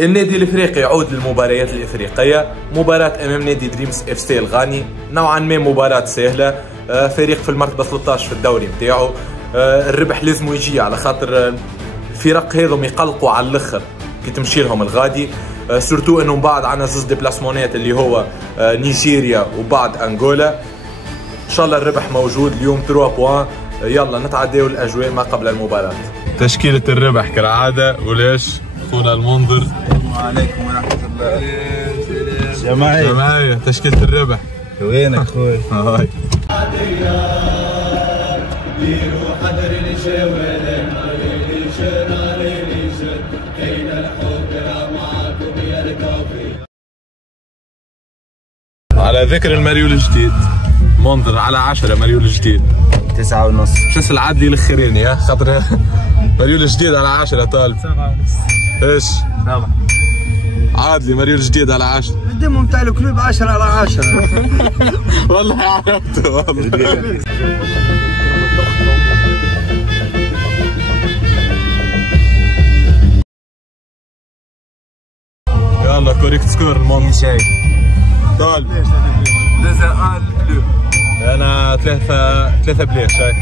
النادي الافريقي يعود للمباريات الافريقيه. مباراه امام نادي دريمز اف سي الغاني، نوعا ما مباراه سهله. فريق في المرتبه 13 في الدوري نتاعو. الربح لازم يجي على خاطر الفرق هذم يقلقوا على الاخر كي تمشي لهم الغادي. سورتو انه من بعد عندنا زوز ديبلاسمونات اللي هو نيجيريا وبعد انغولا. ان شاء الله الربح موجود اليوم 3 بوان. يلا نتعداو الاجواء ما قبل المباراه. تشكيله الربح كالعاده وليش خونا المنظر. السلام عليكم ورحمه الله. جماعه تشكيله الربح وينك اخوي؟ هاي على ذكر المريول الجديد منظر على 10 مريول الجديد 9:30. شو العدلي الاخراني ها خاطر مريول الجديد على 10 طالب 7:30. ايش؟ 7 عادلي مريول جديد على 10. الدم بتاع الكلوب 10/10. والله عرفته والله. يلا كوريكت سكور المهم شاي طالب. دزا بلو. انا 3 بليش هاي.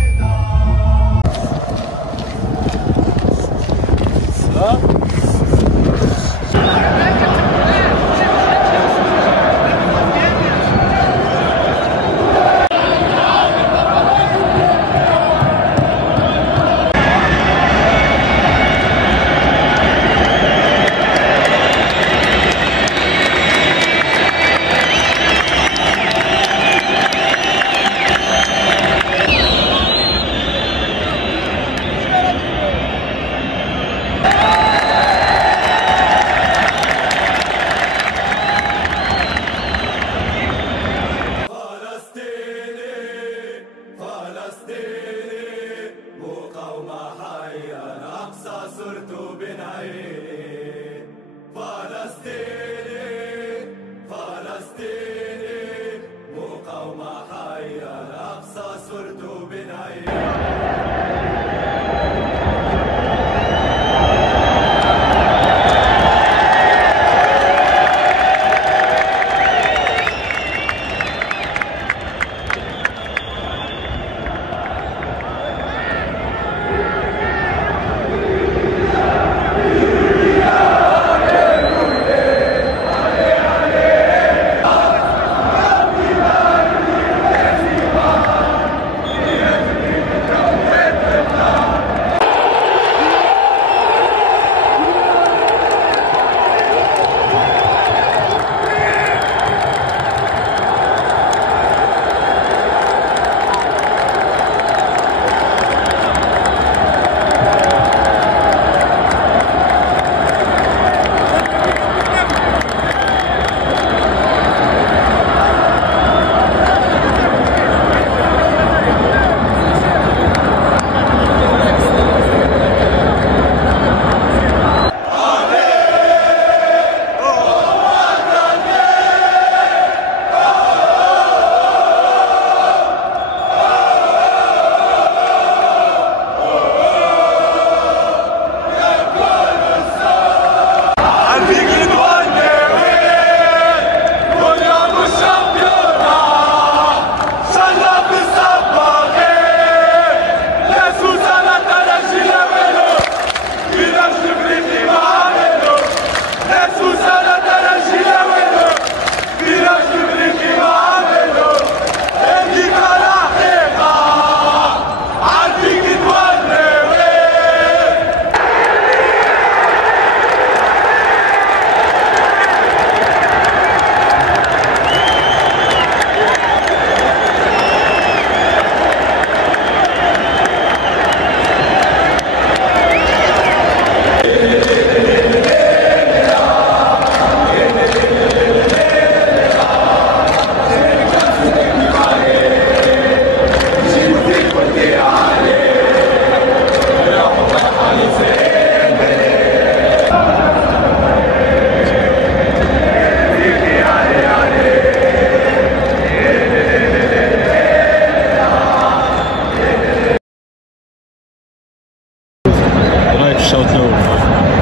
Shout out.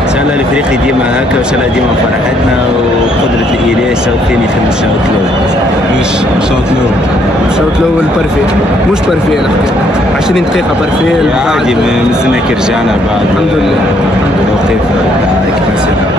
الافريقي ديما هكا، وان شاء الله ديما فرحتنا وقدره الاله. الشوط الثاني خلينا الشوط الاول. مش الشوط الاول. الشوط الاول بارفي، مش بارفي الحقيقه، 20 دقيقه بارفي عادي مازلنا رجعنا بعد الحمد لله توقيف اكسبسيونيل.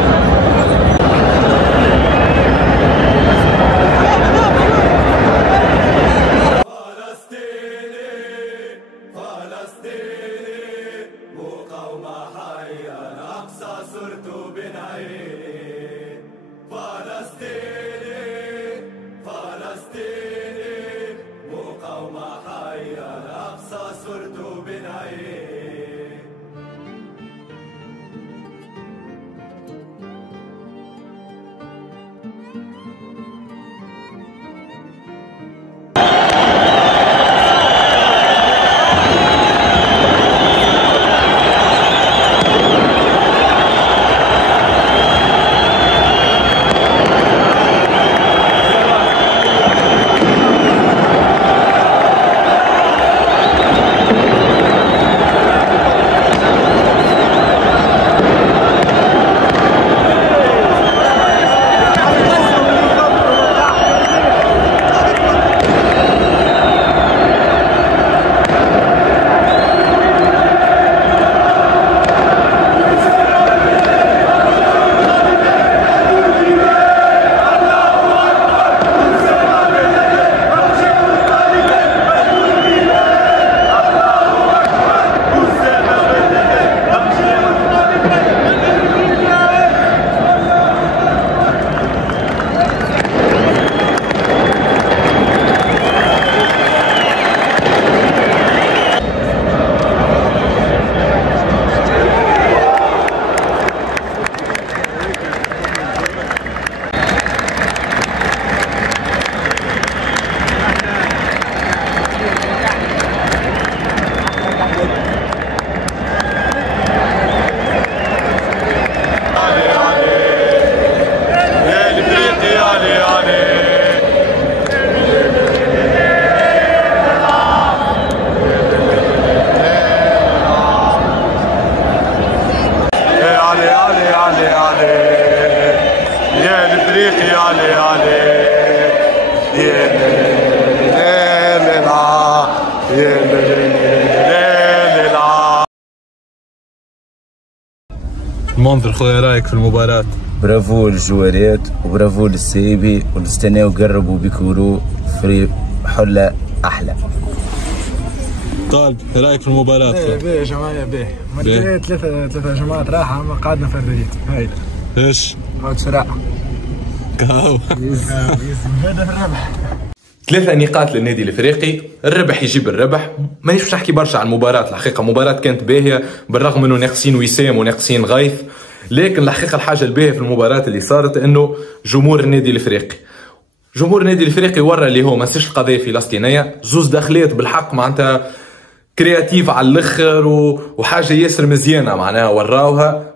المنظر خويا، رايك في المباراة؟ برافو للجوارات وبرافو للسيبي، ونستناو قربوا بيكوروا في حلة أحلى. طالب رايك في المباراة؟ باهي يا جماعه، باهي ثلاثة جماعات راحة، ما قعدنا فردين هايلة. ايش؟ موت صراع كاو هذا الربح. 3 نقاط للنادي الافريقي، الربح يجيب الربح. مانيش باش نحكي برشا عن المباراة، الحقيقة مباراة كانت باهية بالرغم انه ناقصين وسام وناقصين غيث، لكن الحقيقة الحاجة الباهية في المباراة اللي صارت انه جمهور النادي الافريقي، جمهور النادي الافريقي ورا اللي هو ما نسيش القضية فلسطينية، زوز دخلات بالحق معناتها كرياتيف على الاخر وحاجة ياسر مزيانة معناها وراوها.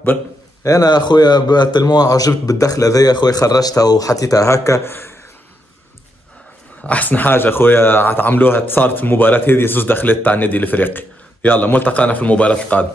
انا اخويا بتلمون عجبت بالدخلة ذي اخويا، خرجتها وحطيتها هكا. احسن حاجه اخويا عملوها صارت في المباراه هذه، زوز دخلات تاع النادي الافريقي. يلا ملتقانا في المباراه القادمه.